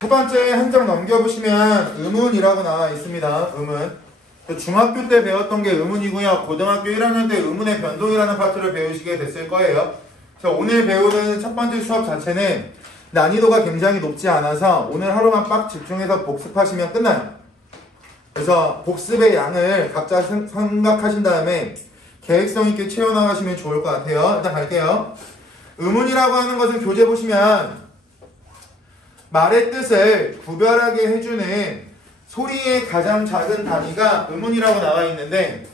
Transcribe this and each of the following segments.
첫 번째 한 장 넘겨보시면 의문이라고 나와 있습니다. 의문. 중학교 때 배웠던 게 의문이고요. 고등학교 1학년 때 의문의 변동이라는 파트를 배우시게 됐을 거예요. 오늘 배우는 첫 번째 수업 자체는 난이도가 굉장히 높지 않아서 오늘 하루만 빡 집중해서 복습하시면 끝나요. 그래서 복습의 양을 각자 생각하신 다음에 계획성 있게 채워나가시면 좋을 것 같아요. 일단 갈게요. 의문이라고 하는 것은 교재 보시면 말의 뜻을 구별하게 해주는 소리의 가장 작은 단위가 의문이라고 나와 있는데,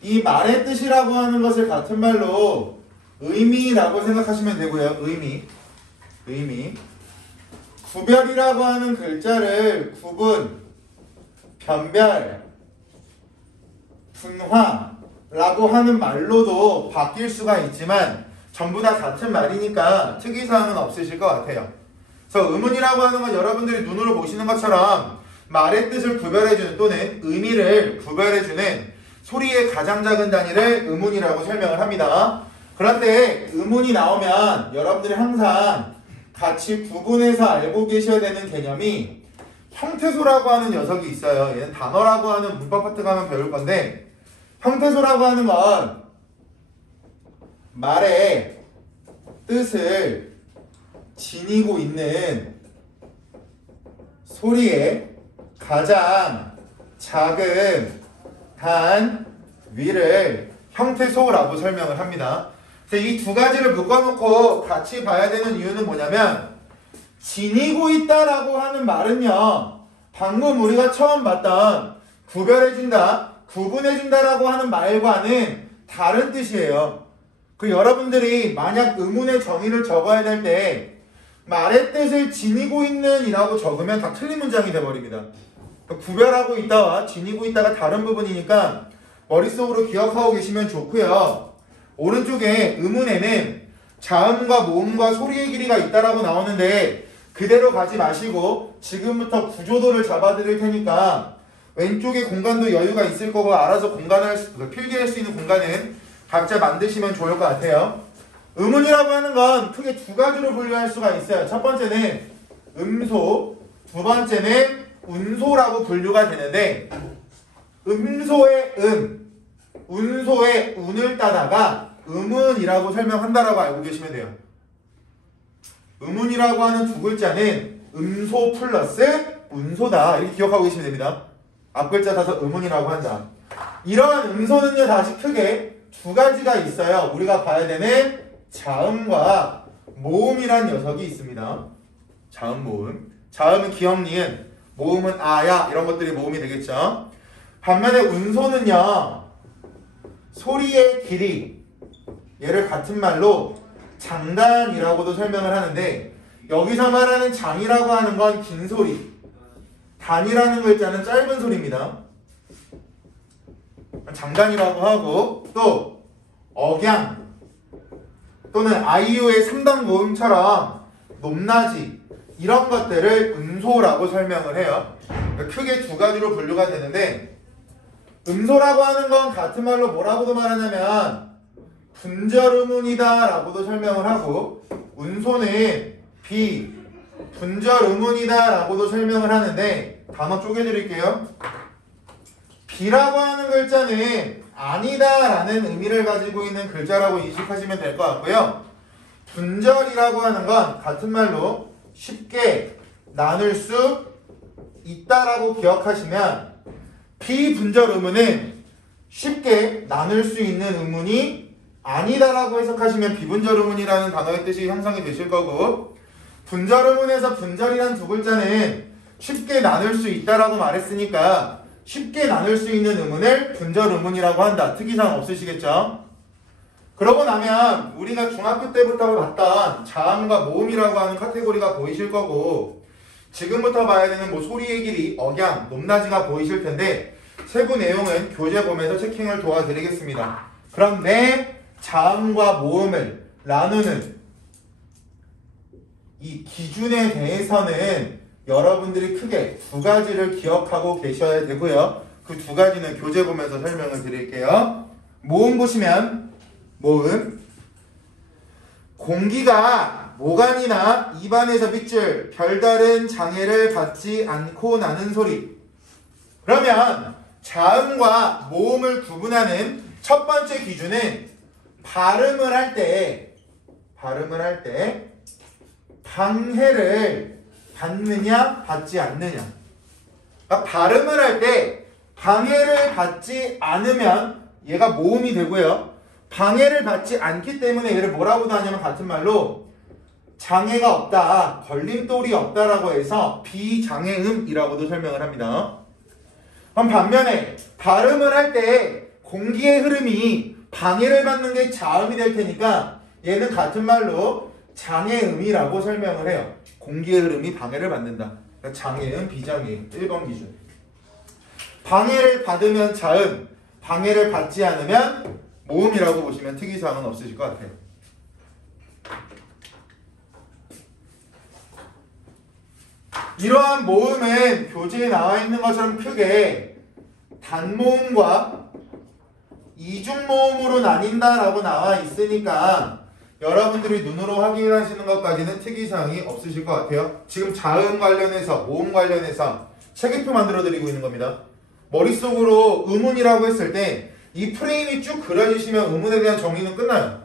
이 말의 뜻이라고 하는 것을 같은 말로 의미라고 생각하시면 되고요. 의미. 구별이라고 하는 글자를 구분, 변별, 분화라고 하는 말로도 바뀔 수가 있지만 전부 다 같은 말이니까 특이사항은 없으실 것 같아요. 그래서 의문이라고 하는 건 여러분들이 눈으로 보시는 것처럼 말의 뜻을 구별해주는 또는 의미를 구별해주는 소리의 가장 작은 단위를 의문이라고 설명을 합니다. 그런데 의문이 나오면 여러분들이 항상 같이 구분해서 알고 계셔야 되는 개념이 형태소라고 하는 녀석이 있어요. 얘는 단어라고 하는 문법 파트 가면 배울 건데, 형태소라고 하는 건 말의 뜻을 지니고 있는 소리의 가장 작은 단위를 형태소라고 설명을 합니다. 이 두 가지를 묶어놓고 같이 봐야 되는 이유는 뭐냐면, 지니고 있다라고 하는 말은요, 방금 우리가 처음 봤던 구별해준다, 구분해준다라고 하는 말과는 다른 뜻이에요. 여러분들이 만약 의문의 정의를 적어야 될 때 말의 뜻을 지니고 있는 이라고 적으면 다 틀린 문장이 돼버립니다. 구별하고 있다와 지니고 있다가 다른 부분이니까 머릿속으로 기억하고 계시면 좋고요. 오른쪽에 의문에는 자음과 모음과 소리의 길이가 있다라고 나오는데 그대로 가지 마시고 지금부터 구조도를 잡아드릴 테니까 왼쪽에 공간도 여유가 있을 거고 알아서 필기할 수 있는 공간은 각자 만드시면 좋을 것 같아요. 의문이라고 하는 건 크게 두 가지로 분류할 수가 있어요. 첫 번째는 음소, 두 번째는 운소라고 분류가 되는데, 음소의 운소의 운을 따다가 의문이라고 설명한다라고 알고 계시면 돼요. 의문이라고 하는 두 글자는 음소 플러스 운소다, 이렇게 기억하고 계시면 됩니다. 앞 글자 따서 의문이라고 한다. 이러한 음소는요, 다시 크게 두 가지가 있어요. 우리가 봐야 되는 자음과 모음이란 녀석이 있습니다. 자음, 모음. 자음은 기역, 니은, 모음은 아야, 이런 것들이 모음이 되겠죠. 반면에 운소는요, 소리의 길이, 얘를 같은 말로 장단이라고도 설명을 하는데, 여기서 말하는 장이라고 하는 건 긴 소리, 단이라는 글자는 짧은 소리입니다. 장단이라고 하고, 또 억양 또는 아이유의 3단 모음처럼 높낮이, 이런 것들을 음소라고 설명을 해요. 크게 두 가지로 분류가 되는데, 음소라고 하는 건 같은 말로 뭐라고도 말하냐면 분절의문이다 라고도 설명을 하고, 운소는 비분절의문이다 라고도 설명을 하는데, 단어 쪼개드릴게요. 비라고 하는 글자는 아니다 라는 의미를 가지고 있는 글자라고 인식하시면 될 것 같고요. 분절이라고 하는 건 같은 말로 쉽게 나눌 수 있다라고 기억하시면, 비분절 의문은 쉽게 나눌 수 있는 의문이 아니다라고 해석하시면 비분절 의문이라는 단어의 뜻이 형성이 되실 거고, 분절 의문에서 분절이란 두 글자는 쉽게 나눌 수 있다라고 말했으니까 쉽게 나눌 수 있는 의문을 분절 의문이라고 한다. 특이사항 없으시겠죠? 그러고 나면 우리가 중학교 때부터 봤던 자음과 모음이라고 하는 카테고리가 보이실 거고, 지금부터 봐야 되는 소리의 길이, 억양, 높낮이가 보이실 텐데, 세부 내용은 교재 보면서 체킹을 도와드리겠습니다. 그런데 자음과 모음을 나누는 이 기준에 대해서는 여러분들이 크게 두 가지를 기억하고 계셔야 되고요. 그 두 가지는 교재 보면서 설명을 드릴게요. 모음 보시면, 모음, 공기가 모간이나 입안에서 빗줄, 별다른 장애를 받지 않고 나는 소리. 그러면 자음과 모음을 구분하는 첫 번째 기준은 발음을 할 때 방해를 받느냐 받지 않느냐. 그러니까 발음을 할 때 방해를 받지 않으면 얘가 모음이 되고요. 방해를 받지 않기 때문에 얘를 뭐라고도 하냐면 같은 말로 장애가 없다, 걸림돌이 없다라고 해서 비장애음이라고도 설명을 합니다. 그럼 반면에 발음을 할 때 공기의 흐름이 방해를 받는 게 자음이 될 테니까 얘는 같은 말로 장애음이라고 설명을 해요. 공기의 흐름이 방해를 받는다. 그러니까 장애음, 비장애음 1번 기준. 방해를 받으면 자음, 방해를 받지 않으면 모음이라고 보시면 특이사항은 없으실 것 같아요. 이러한 모음은 교재에 나와 있는 것처럼 크게 단모음과 이중모음으로 나뉜다라고 나와 있으니까 여러분들이 눈으로 확인하시는 것까지는 특이사항이 없으실 것 같아요. 지금 자음 관련해서 모음 관련해서 체계표 만들어 드리고 있는 겁니다. 머릿속으로 의문이라고 했을 때 이 프레임이 쭉 그려지시면 의문에 대한 정리는 끝나요.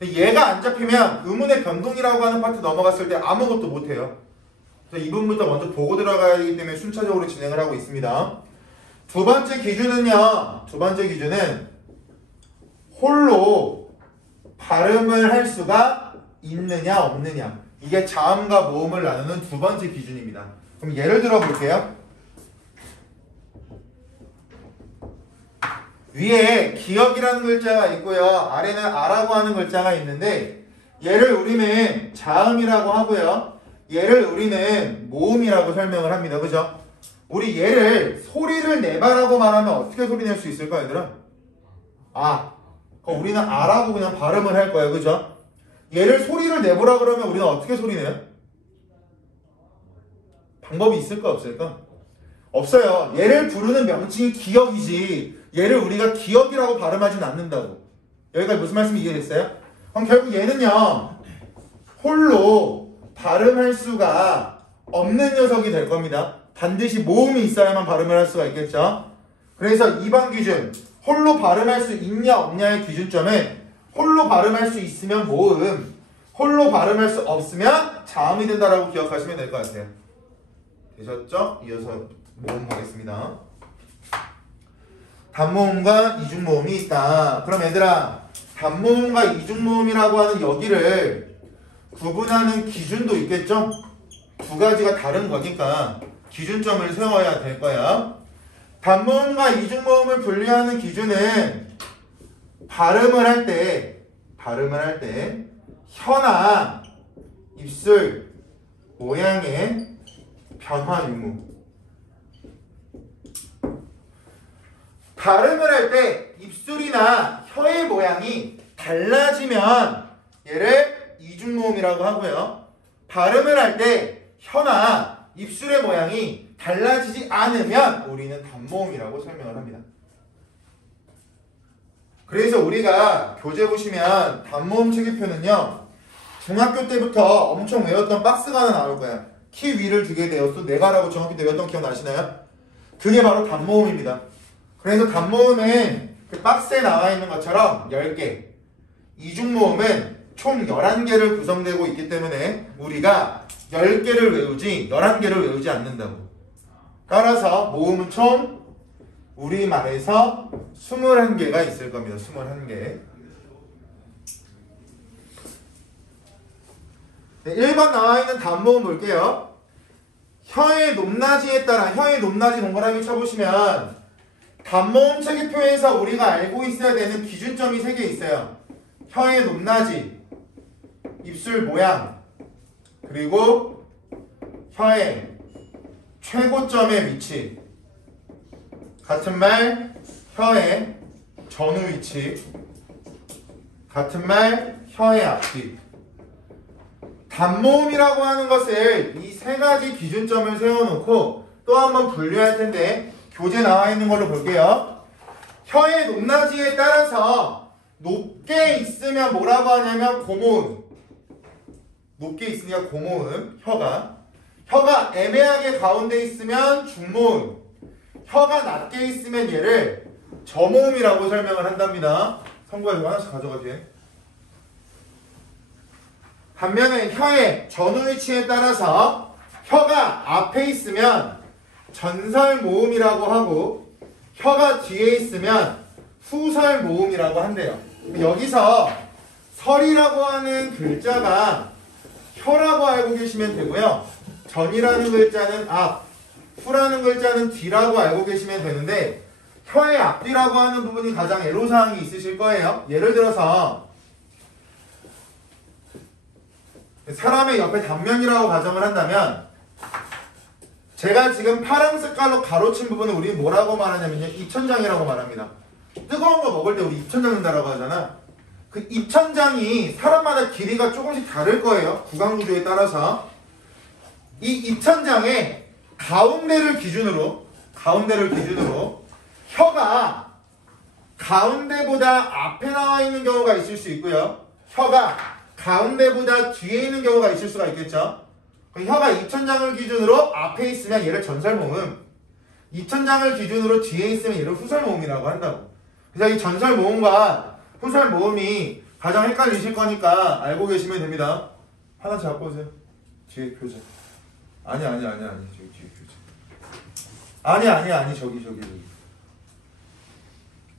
얘가 안 잡히면 의문의 변동이라고 하는 파트 넘어갔을 때 아무것도 못해요. 그래서 이 부분부터 먼저 보고 들어가야 되기 때문에 순차적으로 진행을 하고 있습니다. 두 번째 기준은 홀로 발음을 할 수가 있느냐 없느냐. 이게 자음과 모음을 나누는 두 번째 기준입니다. 그럼 예를 들어 볼게요. 위에 기억이라는 글자가 있고요. 아래는 아라고 하는 글자가 있는데 얘를 우리는 자음이라고 하고요. 얘를 우리는 모음이라고 설명을 합니다. 그죠? 우리 얘를 소리를 내봐라고 말하면 어떻게 소리 낼 수 있을까 얘들아? 그럼 우리는 아라고 그냥 발음을 할 거예요. 그죠? 얘를 소리를 내보라 그러면 우리는 어떻게 소리 내요? 방법이 있을까 없을까? 없어요. 얘를 부르는 명칭이 기억이지 얘를 우리가 기억이라고 발음하진 않는다고. 여기까지 무슨 말씀이 이해됐어요? 그럼 결국 얘는요 홀로 발음할 수가 없는 녀석이 될 겁니다. 반드시 모음이 있어야만 발음을 할 수가 있겠죠. 그래서 2번 기준 홀로 발음할 수 있냐 없냐의 기준점은 홀로 발음할 수 있으면 모음, 홀로 발음할 수 없으면 자음이 된다라고 기억하시면 될 것 같아요. 되셨죠? 이어서 모음 보겠습니다. 단모음과 이중모음이 있다. 그럼 얘들아 단모음과 이중모음이라고 하는 여기를 구분하는 기준도 있겠죠? 두 가지가 다른 거니까 기준점을 세워야 될 거야. 단모음과 이중모음을 분류하는 기준은 발음을 할 때 혀나 입술 모양의 변화 유무. 발음을 할 때 입술이나 혀의 모양이 달라지면 얘를 이중모음이라고 하고요. 발음을 할 때 혀나 입술의 모양이 달라지지 않으면 우리는 단모음이라고 설명을 합니다. 그래서 우리가 교재 보시면 단모음 체계표는요 중학교 때부터 엄청 외웠던 박스가 하나 나올 거야. 키 위를 두게 되었어. 내가라고 중학교 때 외웠던 기억나시나요? 그게 바로 단모음입니다. 그래서 단모음은 그 박스에 나와 있는 것처럼 10개, 이중모음은 총 11개를 구성되고 있기 때문에 우리가 10개를 외우지 11개를 외우지 않는다고. 따라서 모음은 총 우리말에서 21개가 있을 겁니다. 21개. 네, 1번 나와 있는 단모음 볼게요. 혀의 높낮이에 따라 혀의 높낮이 동그라미 쳐보시면 단모음 체계표에서 우리가 알고 있어야 되는 기준점이 3개 있어요. 혀의 높낮이, 입술 모양, 그리고 혀의 최고점의 위치. 같은 말 혀의 전후 위치, 같은 말 혀의 앞뒤. 단모음이라고 하는 것을 이 3가지 기준점을 세워놓고 또 한번 분류할 텐데 교재 나와 있는 걸로 볼게요. 혀의 높낮이에 따라서 높게 있으면 뭐라고 하냐면 고모음, 높게 있으니까 고모음, 혀가 애매하게 가운데 있으면 중모음, 혀가 낮게 있으면 얘를 저모음이라고 설명을 한답니다. 선거에서 하나씩 가져가게. 반면에 혀의 전후 위치에 따라서 혀가 앞에 있으면 전설모음이라고 하고 혀가 뒤에 있으면 후설모음이라고 한대요. 여기서 설이라고 하는 글자가 혀라고 알고 계시면 되고요. 전이라는 글자는 앞, 후라는 글자는 뒤라고 알고 계시면 되는데 혀의 앞뒤라고 하는 부분이 가장 애로사항이 있으실 거예요. 예를 들어서 사람의 옆에 단면이라고 가정을 한다면 제가 지금 파란 색깔로 가로친 부분을 우리 뭐라고 말하냐면요. 입천장이라고 말합니다. 뜨거운 거 먹을 때 우리 입천장 넣는다라고 하잖아. 그 입천장이 사람마다 길이가 조금씩 다를 거예요. 구강 구조에 따라서. 이 입천장의 가운데를 기준으로 혀가 가운데보다 앞에 나와 있는 경우가 있을 수 있고요. 혀가 가운데보다 뒤에 있는 경우가 있을 수가 있겠죠. 혀가 입천장을 기준으로 앞에 있으면 얘를 전설모음, 입천장을 기준으로 뒤에 있으면 얘를 후설모음이라고 한다고. 그래서 이 전설모음과 후설모음이 가장 헷갈리실 거니까 알고 계시면 됩니다. 하나씩 갖고 오세요. 뒤에 표정. 아니 저기 뒤에 표정. 아니 저기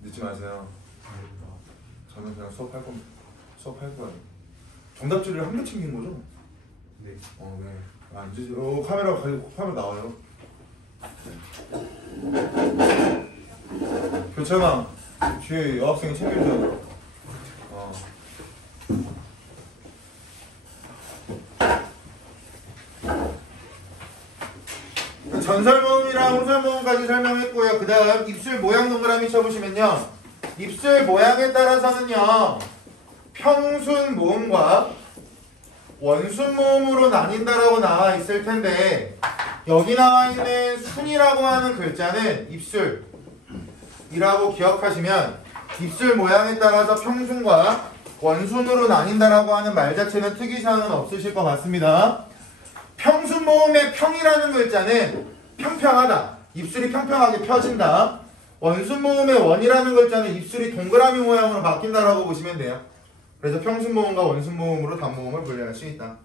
늦지 마세요. 저는 그냥 수업할 거예요. 정답지를 한 개 챙긴 거죠? 네. 네. 이제 카메라 가지고 카메라 나와요. 교찬아, 뒤에 여학생이 챙겨줘. 전설모음이랑 후설모음까지 설명했고요. 그 다음 입술 모양 동그라미 쳐보시면요. 입술 모양에 따라서는요. 평순모음과 원순모음으로 나뉜다라고 나와 있을 텐데 여기 나와 있는 순이라고 하는 글자는 입술이라고 기억하시면 입술 모양에 따라서 평순과 원순으로 나뉜다라고 하는 말 자체는 특이사항은 없으실 것 같습니다. 평순모음의 평이라는 글자는 평평하다. 입술이 평평하게 펴진다. 원순모음의 원이라는 글자는 입술이 동그라미 모양으로 바뀐다라고 보시면 돼요. 그래서 평순모음과 원순모음으로 단모음을 분류할 수 있다.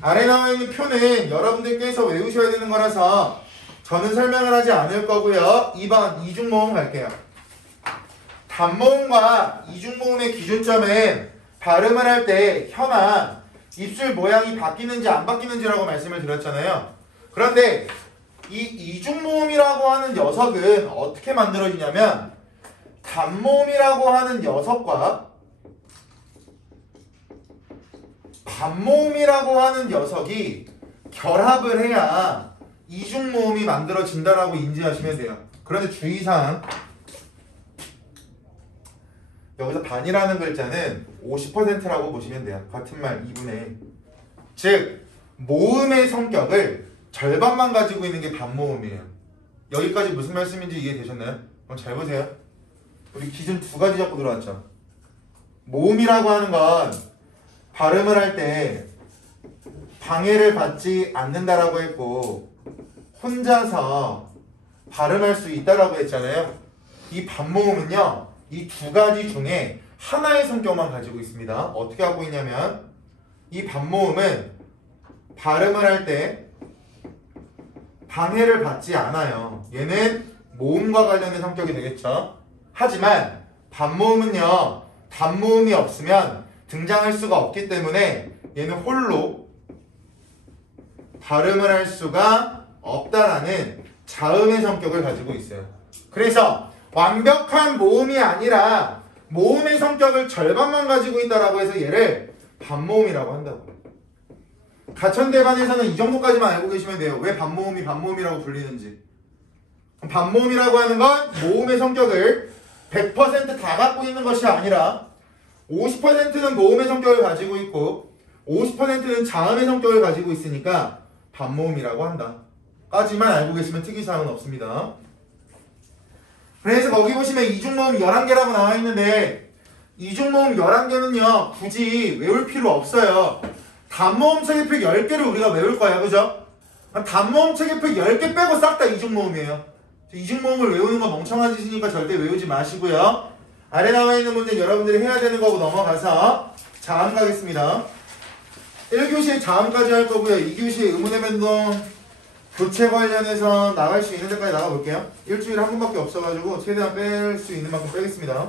아래 나와 있는 표는 여러분들께서 외우셔야 되는 거라서 저는 설명을 하지 않을 거고요. 2번 이중모음 갈게요. 단모음과 이중모음의 기준점은 발음을 할 때 혀나 입술 모양이 바뀌는지 안 바뀌는지라고 말씀을 드렸잖아요. 그런데 이 이중모음이라고 하는 녀석은 어떻게 만들어지냐면 단모음이라고 하는 녀석과 반모음이라고 하는 녀석이 결합을 해야 이중모음이 만들어진다라고 인지하시면 돼요. 그런데 주의사항, 여기서 반이라는 글자는 50%라고 보시면 돼요. 같은 말 2분의 1. 즉 모음의 성격을 절반만 가지고 있는 게 반모음이에요. 여기까지 무슨 말씀인지 이해되셨나요? 그럼 잘 보세요. 우리 기준 두 가지 잡고 들어왔죠. 모음이라고 하는 건 발음을 할 때 방해를 받지 않는다라고 했고 혼자서 발음할 수 있다라고 했잖아요. 이 반모음은요. 이 두 가지 중에 하나의 성격만 가지고 있습니다. 어떻게 하고 있냐면 이 반모음은 발음을 할 때 방해를 받지 않아요. 얘는 모음과 관련된 성격이 되겠죠. 하지만 반모음은요. 단모음이 없으면 등장할 수가 없기 때문에 얘는 홀로 발음을 할 수가 없다라는 자음의 성격을 가지고 있어요. 그래서 완벽한 모음이 아니라 모음의 성격을 절반만 가지고 있다라고 해서 얘를 반모음이라고 한다고. 가천대반에서는 이 정도까지만 알고 계시면 돼요. 왜 반모음이 반모음이라고 불리는지. 반모음이라고 하는 건 모음의 성격을 100% 다 갖고 있는 것이 아니라 50%는 모음의 성격을 가지고 있고 50%는 자음의 성격을 가지고 있으니까 반모음이라고 한다. 까지만 알고 계시면 특이사항은 없습니다. 그래서 거기 보시면 이중모음 11개라고 나와 있는데 이중모음 11개는요 굳이 외울 필요 없어요. 단모음 체계표 10개를 우리가 외울 거야. 그죠? 단모음 체계표 10개 빼고 싹 다 이중모음이에요. 이중모음을 외우는 건 멍청한 짓이니까 절대 외우지 마시고요. 아래 나와 있는 문제 여러분들이 해야 되는 거고 넘어가서 자음 가겠습니다. 1교시에 자음까지 할 거고요. 2교시에 의문의 변동 교체 관련해서 나갈 수 있는 데까지 나가볼게요. 일주일에 한 번밖에 없어가지고 최대한 뺄 수 있는 만큼 빼겠습니다.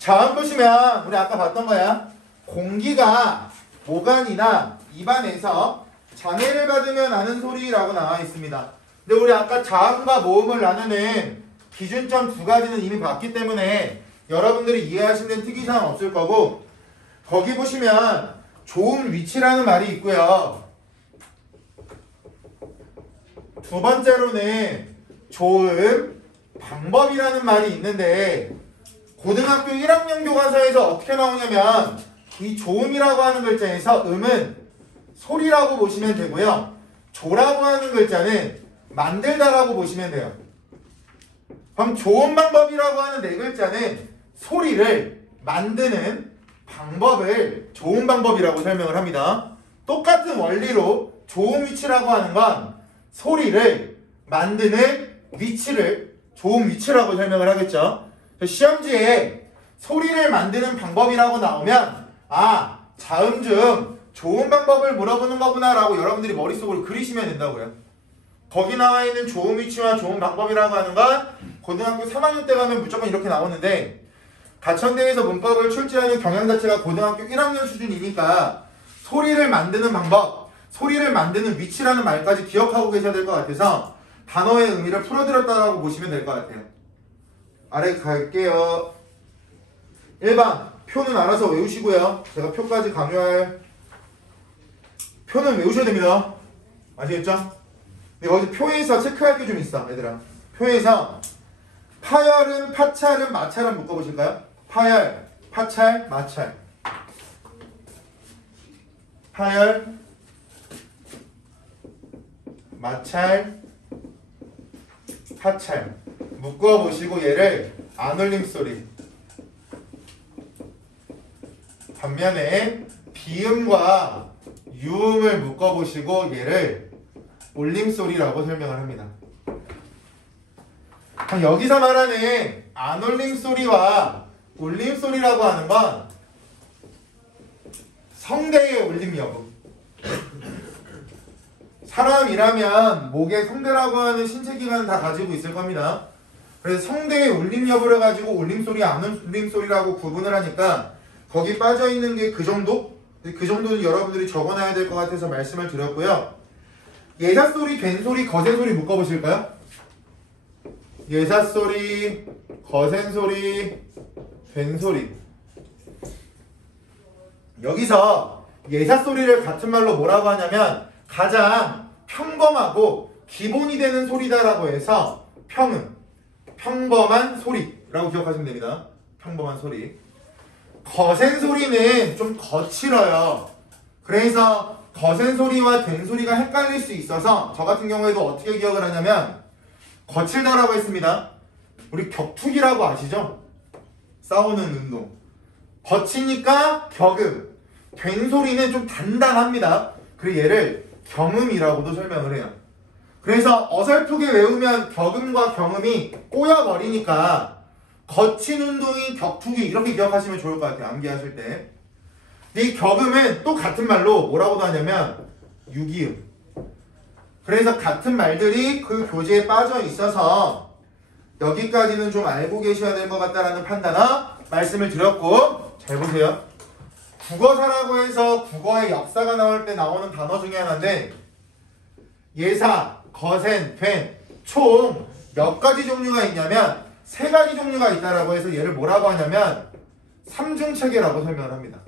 자음 보시면 우리 아까 봤던 거야. 공기가 모관이나 입안에서 장애를 받으면 나는 소리라고 나와 있습니다. 근데 우리 아까 자음과 모음을 나누는 기준점 두 가지는 이미 봤기 때문에 여러분들이 이해하시는 데는 특이사항 없을 거고, 거기 보시면 좋은 위치라는 말이 있고요. 두 번째로는 좋은 방법이라는 말이 있는데, 고등학교 1학년 교과서에서 어떻게 나오냐면 이 좋음이라고 하는 글자에서 음은 소리라고 보시면 되고요. 조라고 하는 글자는 만들다라고 보시면 돼요. 그럼 좋은 방법이라고 하는 네 글자는 소리를 만드는 방법을 좋은 방법이라고 설명을 합니다. 똑같은 원리로 좋은 위치라고 하는 건 소리를 만드는 위치를 좋은 위치라고 설명을 하겠죠. 시험지에 소리를 만드는 방법이라고 나오면 아, 자음 중 좋은 방법을 물어보는 거구나 라고 여러분들이 머릿속으로 그리시면 된다고요. 거기 나와 있는 좋은 위치와 좋은 방법이라고 하는 건 고등학교 3학년 때 가면 무조건 이렇게 나오는데, 가천대에서 문법을 출제하는 경향 자체가 고등학교 1학년 수준이니까 소리를 만드는 방법, 소리를 만드는 위치라는 말까지 기억하고 계셔야 될 것 같아서 단어의 의미를 풀어드렸다고 보시면 될 것 같아요. 아래 갈게요. 1번 표는 알아서 외우시고요. 제가 표까지 강요할 표는 외우셔야 됩니다. 아시겠죠? 근데 어디 표에서 체크할 게 좀 있어, 얘들아. 표에서 파열음, 파찰음, 마찰음 묶어보실까요? 파열, 파찰, 마찰. 파열, 마찰, 파찰. 묶어보시고 얘를 안울림 소리. 반면에 비음과 유음을 묶어보시고 얘를 울림소리라고 설명을 합니다. 여기서 말하는 안울림소리와 울림소리라고 하는 건 성대의 울림 여부. 사람이라면 목에 성대라고 하는 신체기관을 다 가지고 있을 겁니다. 그래서 성대의 울림 여부를 가지고 울림소리, 안울림소리라고 구분을 하니까 거기 빠져있는 게 그 정도? 그 정도는 여러분들이 적어놔야 될 것 같아서 말씀을 드렸고요. 예사소리, 된소리, 거센소리 묶어보실까요? 예사소리, 거센소리, 된소리. 여기서 예사소리를 같은 말로 뭐라고 하냐면 가장 평범하고 기본이 되는 소리다라고 해서 평음, 평범한 소리라고 기억하시면 됩니다. 평범한 소리. 거센 소리는 좀 거칠어요. 그래서 거센 소리와 된 소리가 헷갈릴 수 있어서 저 같은 경우에도 어떻게 기억을 하냐면 거칠다라고 했습니다. 우리 격투기라고 아시죠? 싸우는 운동. 거치니까 격음. 된 소리는 좀 단단합니다. 그리고 얘를 경음이라고도 설명을 해요. 그래서 어설프게 외우면 격음과 경음이 꼬여버리니까 거친 운동인 격투기 이렇게 기억하시면 좋을 것 같아요. 암기하실 때. 이 격음은 또 같은 말로 뭐라고도 하냐면 유기음. 그래서 같은 말들이 그 교재에 빠져 있어서 여기까지는 좀 알고 계셔야 될 것 같다라는 판단을 말씀을 드렸고, 잘 보세요. 국어사라고 해서 국어의 역사가 나올 때 나오는 단어 중에 하나인데 예사, 거센, 된, 총 몇 가지 종류가 있냐면 3가지 종류가 있다라고 해서 얘를 뭐라고 하냐면 삼중체계라고 설명을 합니다.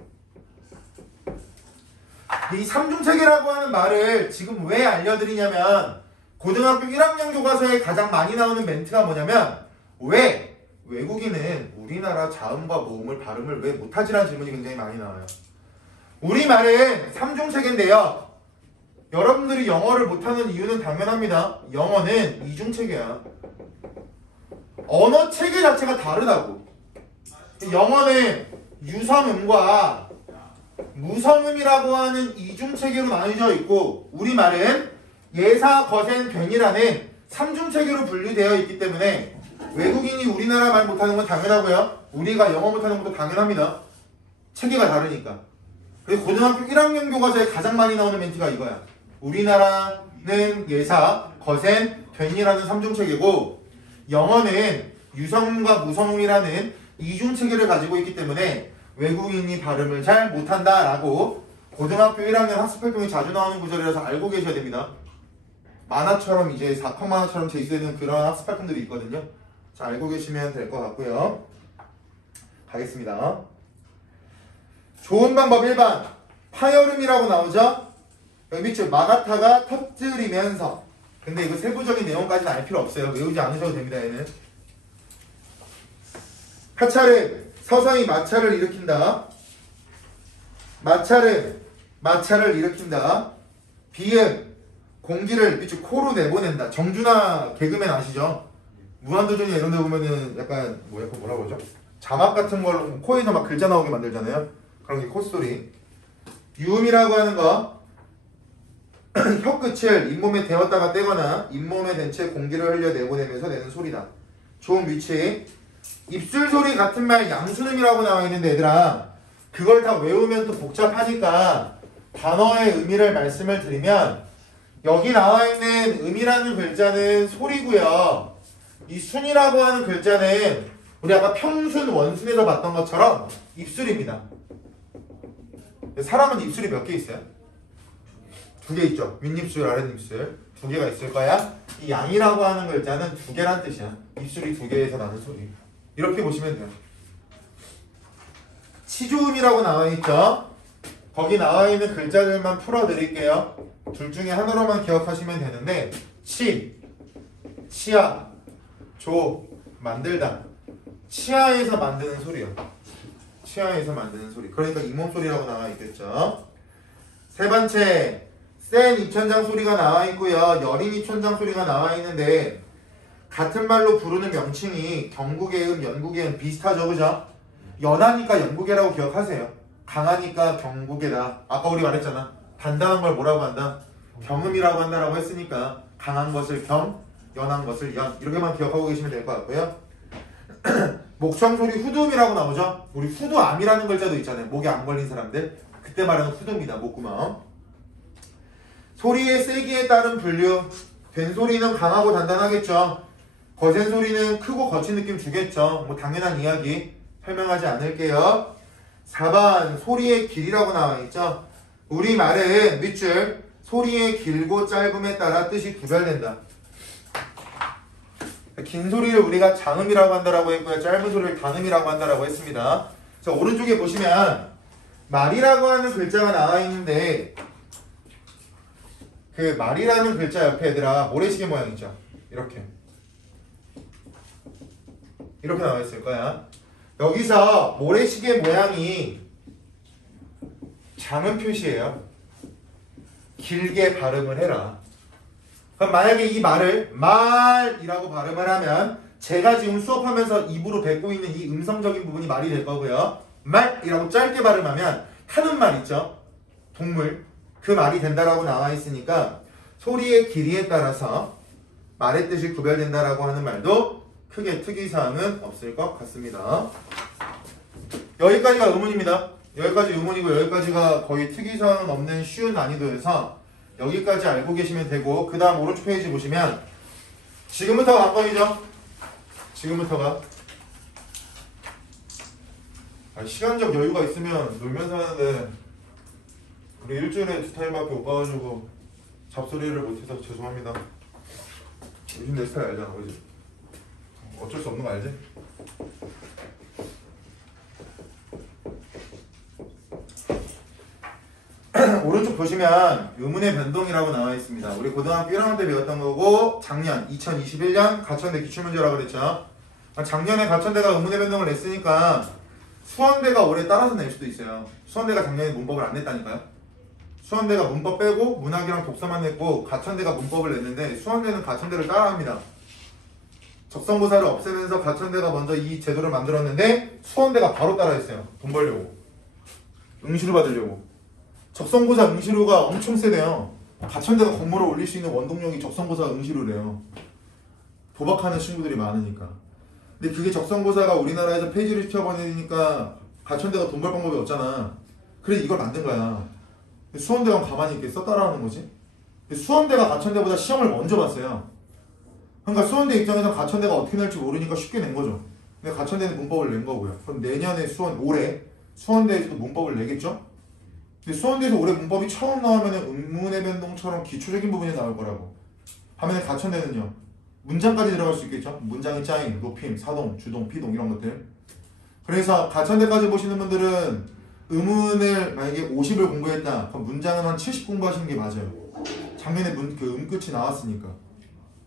이 삼중체계라고 하는 말을 지금 왜 알려드리냐면 고등학교 1학년 교과서에 가장 많이 나오는 멘트가 뭐냐면 왜 외국인은 우리나라 자음과 모음을 발음을 왜 못하지라는 질문이 굉장히 많이 나와요. 우리말은 삼중체계인데요. 여러분들이 영어를 못하는 이유는 당연합니다. 영어는 이중체계야. 언어체계 자체가 다르다고. 영어는 유선음과 무성음이라고 하는 이중체계로 나뉘어져 있고 우리말은 예사, 거센, 괜이라는 삼중체계로 분류되어 있기 때문에 외국인이 우리나라 말 못하는 건 당연하고요. 우리가 영어 못하는 것도 당연합니다. 체계가 다르니까. 그리고 고등학교 1학년 교과서에 가장 많이 나오는 멘트가 이거야. 우리나라는 예사, 거센, 괜이라는 삼중체계고 영어는 유성음과 무성음이라는 이중체계를 가지고 있기 때문에 외국인이 발음을 잘 못한다라고 고등학교 1학년 학습활동에 자주 나오는 구절이라서 알고 계셔야 됩니다. 만화처럼 이제 사খন 만화처럼 제시되는 그런 학습활동들이 있거든요. 자, 알고 계시면 될 것 같고요. 가겠습니다. 좋은 방법 1번 파열음이라고 나오죠? 여기 밑줄 마가타가 터뜨리면서 근데 이거 세부적인 내용까지는 알 필요 없어요. 외우지 않으셔도 됩니다. 얘는 하차를 서서히 마찰을 일으킨다. 마찰을 일으킨다. 비음 공기를 밑줄 코로 내보낸다. 정준하 개그맨 아시죠? 무한도전이 이런 데 보면은 약간 뭐라고 그러죠? 자막 같은 걸로 코에서 막 글자 나오게 만들잖아요. 그런 게 콧소리. 유음이라고 하는 거 혀끝을 잇몸에 대었다가 떼거나 잇몸에 댄 채 공기를 흘려 내보내면서 내는 소리다. 좋은 위치. 입술 소리 같은 말 양순음이라고 나와 있는데 얘들아 그걸 다 외우면 또 복잡하니까 단어의 의미를 말씀을 드리면 여기 나와 있는 음이라는 글자는 소리고요. 이 순이라고 하는 글자는 우리 아까 평순 원순에서 봤던 것처럼 입술입니다. 사람은 입술이 몇 개 있어요? 2개 있죠. 윗입술, 아랫입술 2개가 있을 거야. 이 양이라고 하는 글자는 2개란 뜻이야. 입술이 2개에서 나는 소리. 이렇게 보시면 돼요. 치조음이라고 나와 있죠. 거기 나와 있는 글자들만 풀어드릴게요. 둘 중에 하나로만 기억하시면 되는데 치아, 조, 만들다. 치아에서 만드는 소리요. 치아에서 만드는 소리. 그러니까 잇몸소리라고 나와 있겠죠. 세 번째, 센 입천장 소리가 나와 있고요. 여린 입천장 소리가 나와 있는데 같은 말로 부르는 명칭이 경국의 음, 연국의 음 비슷하죠. 그죠? 연하니까 연국이라고 기억하세요. 강하니까 경국이다. 아까 우리 말했잖아. 단단한 걸 뭐라고 한다? 경음이라고 한다라고 했으니까 강한 것을 경, 연한 것을 연 이렇게만 기억하고 계시면 될 것 같고요. 목청소리 후두음이라고 나오죠? 우리 후두암이라는 글자도 있잖아요. 목에 안 걸린 사람들. 그때 말하는 후두입니다. 목구멍. 소리의 세기에 따른 분류. 된 소리는 강하고 단단하겠죠. 거센 소리는 크고 거친 느낌 주겠죠. 뭐 당연한 이야기 설명하지 않을게요. 4번 소리의 길이라고 나와 있죠. 우리 말은 밑줄 소리의 길고 짧음에 따라 뜻이 구별된다. 긴 소리를 우리가 장음이라고 한다라고 했고요. 짧은 소리를 단음이라고 한다라고 했습니다. 자, 오른쪽에 보시면 말이라고 하는 글자가 나와 있는데 그 말이라는 글자 옆에 얘들아 모래시계 모양 있죠. 이렇게 나와 있을 거야. 여기서 모래시계 모양이 장음 표시예요. 길게 발음을 해라. 그럼 만약에 이 말을 말이라고 발음을 하면 제가 지금 수업하면서 입으로 뱉고 있는 이 음성적인 부분이 말이 될 거고요. 말이라고 짧게 발음하면 타는 말 있죠. 동물. 그 말이 된다라고 나와 있으니까 소리의 길이에 따라서 말의 뜻이 구별된다라고 하는 말도 크게 특이사항은 없을 것 같습니다. 여기까지가 의문입니다. 여기까지 의문이고 여기까지가 거의 특이사항은 없는 쉬운 난이도여서 여기까지 알고 계시면 되고 그 다음 오른쪽 페이지 보시면 지금부터가 관건이죠. 지금부터가 시간적 여유가 있으면 놀면서 하는데 우리 일주일에 2타임밖에 못 가가지고 잡소리를 못해서 죄송합니다. 요즘 내 스타일 알잖아. 그지? 어쩔 수 없는 거 알지? 오른쪽 보시면 의문의 변동이라고 나와 있습니다. 우리 고등학교 1학년 때 배웠던 거고 작년 2021년 가천대 기출문제라고 그랬죠. 작년에 가천대가 의문의 변동을 냈으니까 수원대가 올해 따라서 낼 수도 있어요. 수원대가 작년에 문법을 안 냈다니까요. 수원대가 문법 빼고 문학이랑 독서만 냈고 가천대가 문법을 냈는데 수원대는 가천대를 따라합니다. 적성고사를 없애면서 가천대가 먼저 이 제도를 만들었는데 수원대가 바로 따라했어요. 돈 벌려고. 응시로 받으려고. 적성고사 응시로가 엄청 세대요. 가천대가 건물을 올릴 수 있는 원동력이 적성고사 응시로래요. 도박하는 친구들이 많으니까. 근데 그게 적성고사가 우리나라에서 폐지를 시켜버리니까 가천대가 돈 벌 방법이 없잖아. 그래서 이걸 만든 거야. 수원대가 가만히 있겠어? 따라하는 거지. 수원대가 가천대보다 시험을 먼저 봤어요. 그러니까 수원대 입장에서 가천대가 어떻게 낼지 모르니까 쉽게 낸 거죠. 근데 가천대는 문법을 낸 거고요. 그럼 내년에 올해 수원대에서도 문법을 내겠죠? 근데 수원대에서 올해 문법이 처음 나오면 음문의 변동처럼 기초적인 부분이 나올 거라고. 반면에 가천대는요. 문장까지 들어갈 수 있겠죠? 문장의 짜임, 높임, 사동, 주동, 피동 이런 것들. 그래서 가천대까지 보시는 분들은 음문을 만약에 50을 공부했다. 그럼 문장은 한 70 공부하시는 게 맞아요. 작년에 음끝이 나왔으니까.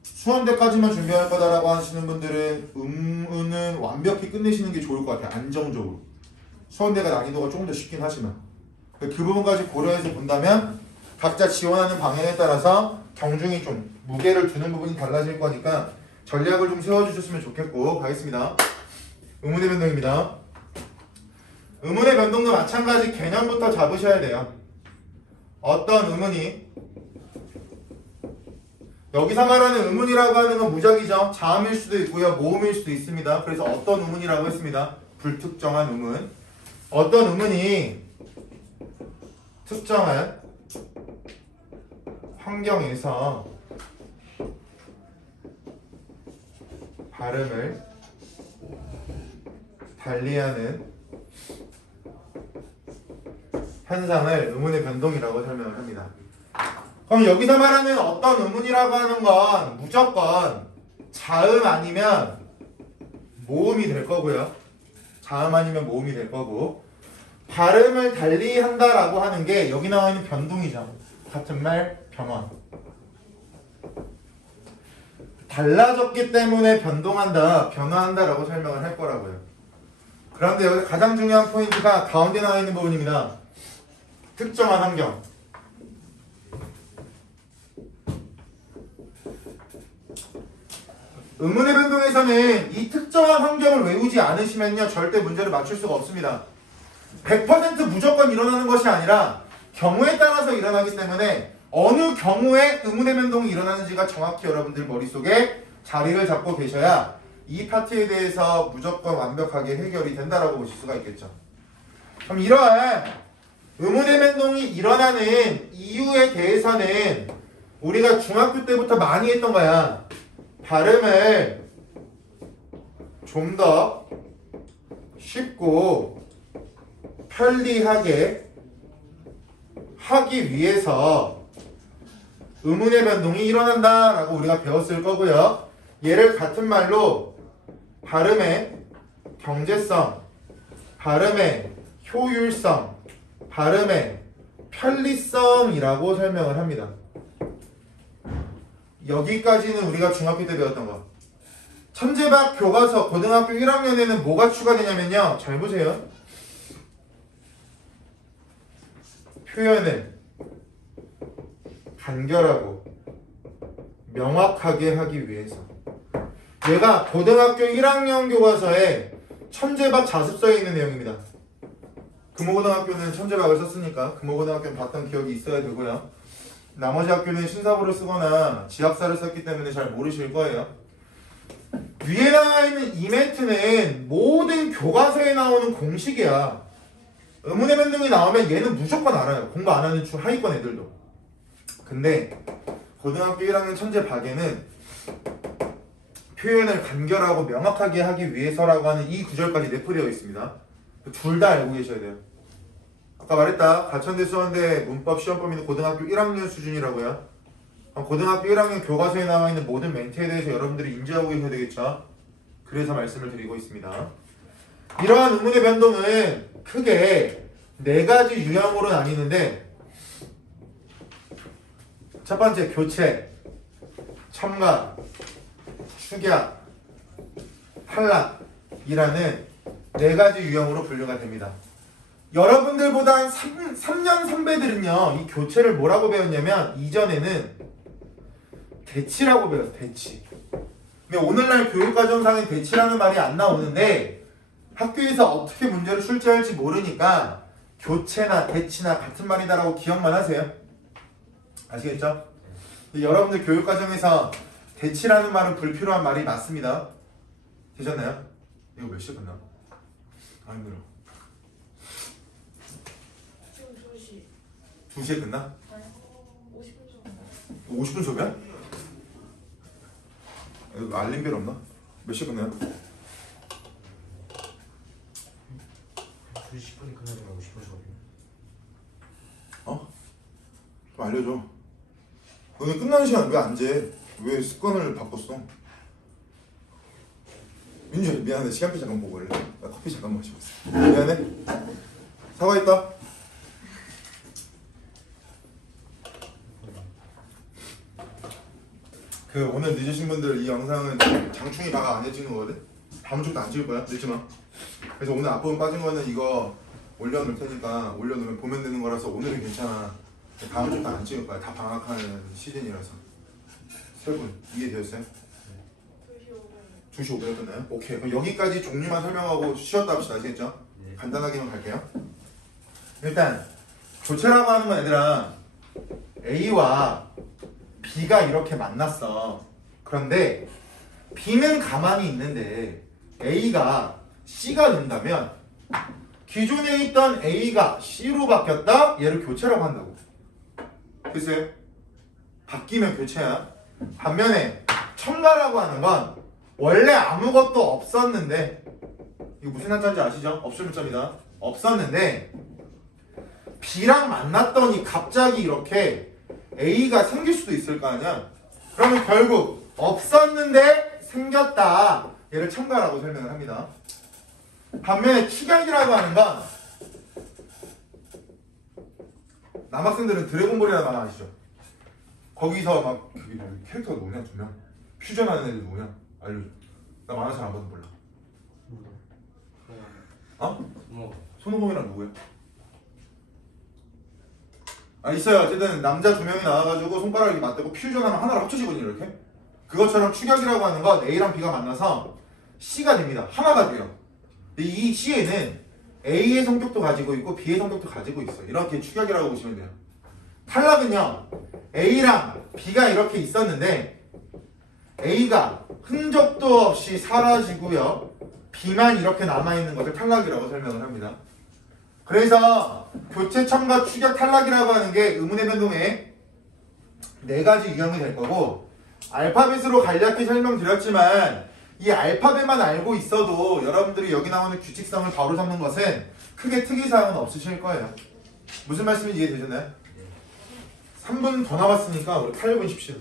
수원대까지만 준비할 거다라고 하시는 분들은 음은 완벽히 끝내시는 게 좋을 것 같아요. 안정적으로. 수원대가 난이도가 조금 더 쉽긴 하지만 그 부분까지 고려해서 본다면 각자 지원하는 방향에 따라서 경중이 좀 무게를 두는 부분이 달라질 거니까 전략을 좀 세워주셨으면 좋겠고 가겠습니다. 의문의 변동입니다. 의문의 변동도 마찬가지 개념부터 잡으셔야 돼요. 어떤 의문이 여기서 말하는 의문이라고 하는 건 무작위죠. 자음일 수도 있고요. 모음일 수도 있습니다. 그래서 어떤 의문이라고 했습니다. 불특정한 의문. 어떤 의문이 특정한 환경에서 발음을 달리하는 현상을 의문의 변동이라고 설명을 합니다. 그럼 여기서 말하는 어떤 의문이라고 하는 건 무조건 자음 아니면 모음이 될 거고요. 자음 아니면 모음이 될 거고 발음을 달리 한다라고 하는 게 여기 나와 있는 변동이죠. 같은 말 변화. 달라졌기 때문에 변동한다, 변화한다라고 설명을 할 거라고요. 그런데 여기 가장 중요한 포인트가 가운데 나와 있는 부분입니다. 특정한 환경. 의문의 변동에서는 이 특정한 환경을 외우지 않으시면요 절대 문제를 맞출 수가 없습니다. 100% 무조건 일어나는 것이 아니라 경우에 따라서 일어나기 때문에 어느 경우에 의문의 변동이 일어나는지가 정확히 여러분들 머릿속에 자리를 잡고 계셔야 이 파트에 대해서 무조건 완벽하게 해결이 된다라고 보실 수가 있겠죠. 그럼 이러한 의문의 변동이 일어나는 이유에 대해서는 우리가 중학교 때부터 많이 했던 거야. 발음을 좀 더 쉽고 편리하게 하기 위해서 의문의 변동이 일어난다 라고 우리가 배웠을 거고요. 얘를 같은 말로 발음의 경제성, 발음의 효율성, 발음의 편리성이라고 설명을 합니다. 여기까지는 우리가 중학교 때 배웠던 거. 천재박 교과서 고등학교 1학년에는 뭐가 추가되냐면요. 잘 보세요. 표현을 간결하고 명확하게 하기 위해서. 얘가 고등학교 1학년 교과서에 천재박 자습서에 있는 내용입니다. 금호고등학교는 천재박을 썼으니까 금호고등학교는 봤던 기억이 있어야 되고요. 나머지 학교는 신사부를 쓰거나 지학사를 썼기 때문에 잘 모르실 거예요. 위에 나와 있는 이 멘트는 모든 교과서에 나오는 공식이야. 의문의 변동이 나오면 얘는 무조건 알아요. 공부 안 하는 하위권 애들도. 근데 고등학교 1학년 천재박에는 표현을 간결하고 명확하게 하기 위해서라고 하는 이 구절까지 내포되어 있습니다. 둘 다 알고 계셔야 돼요. 아까 말했다. 가천대 수원대 문법 시험 범위는 고등학교 1학년 수준이라고요. 고등학교 1학년 교과서에 나와 있는 모든 멘트에 대해서 여러분들이 인지하고 계셔야 되겠죠. 그래서 말씀을 드리고 있습니다. 이러한 의문의 변동은 크게 4가지 유형으로 나뉘는데 첫 번째 교체, 첨가, 축약, 탈락이라는 4가지 유형으로 분류가 됩니다. 여러분들보다 한 3년 선배들은요 이 교체를 뭐라고 배웠냐면 이전에는 대치라고 배웠어요. 대치. 근데 오늘날 교육과정상에 대치라는 말이 안 나오는데 학교에서 어떻게 문제를 출제할지 모르니까 교체나 대치나 같은 말이다라고 기억만 하세요. 아시겠죠? 여러분들 교육 과정에서 대치라는 말은 불필요한 말이 맞습니다. 되셨나요? 이거 몇 시에 끝나? 아 힘들어. 지금 2시. 2시에 끝나? 아니, 50분 정도. 50분 수업이야? 이거 알림벨 없나? 몇 시에 끝나요? 2시 10분이 끝나면 50분 수업이요. 어? 좀 알려줘. 너네 끝나는 시간 왜 안 재? 왜 습관을 바꿨어? 민주야 미안해. 시간표 잠깐 보고 올래. 나 커피 잠깐 마시고 있어. 미안해. 사과했다. 그 오늘 늦으신 분들 이 영상은 장충이 다가 안 해지는 거거든? 다음 주도 안 찍을 거야. 늦지 마. 그래서 오늘 앞부분 빠진 거는 이거 올려놓을 테니까 올려놓으면 보면 되는 거라서 오늘은 괜찮아. 다음 주도 안 찍을 거야. 다 방학하는 시즌이라서. 세 분 이해되었어요? 2시 5분에 끝나요? 오케이. 그럼 여기까지 종류만 설명하고 쉬었다 합시다. 아시겠죠? 네. 간단하게만 갈게요. 일단 교체라고 하는 건 얘들아 A와 B가 이렇게 만났어. 그런데 B는 가만히 있는데 A가 C가 된다면 기존에 있던 A가 C로 바뀌었다? 얘를 교체라고 한다고. 됐어요? 바뀌면 교체야. 반면에 첨가라고 하는 건 원래 아무것도 없었는데 이거 무슨 한자인지 아시죠? 없을 문자입니다. 없었는데 B랑 만났더니 갑자기 이렇게 A가 생길 수도 있을 거 아니야? 그러면 결국 없었는데 생겼다. 얘를 첨가라고 설명을 합니다. 반면에 축약이라고 하는 건 남학생들은 드래곤볼이라는 만화 아시죠? 거기서 막 캐릭터가 누구냐? 두 명? 퓨전하는 애들 누구냐? 알려줘. 나 만화 잘 안 봐서 몰라. 어? 손오공이랑 누구야? 아 있어요. 어쨌든 남자 두 명이 나와가지고 손가락이 맞대고 퓨전하면 하나로 합쳐지거든요. 이렇게. 그것처럼 축약이라고 하는 건 A랑 B가 만나서 C가 됩니다. 하나가 돼요. 근데 이 C에는 A의 성격도 가지고 있고 B의 성격도 가지고 있어요. 이렇게 축약이라고 보시면 돼요. 탈락은요. A랑 B가 이렇게 있었는데 A가 흔적도 없이 사라지고요. B만 이렇게 남아있는 것을 탈락이라고 설명을 합니다. 그래서 교체, 첨가, 축약, 탈락이라고 하는 게 의문의 변동의 4가지 유형이 될 거고 알파벳으로 간략히 설명드렸지만 이 알파벳만 알고 있어도 여러분들이 여기 나오는 규칙성을 바로 잡는 것은 크게 특이사항은 없으실 거예요. 무슨 말씀인지 이해되셨나요? 3분 더 남았으니까 우리 8분 쉽시다.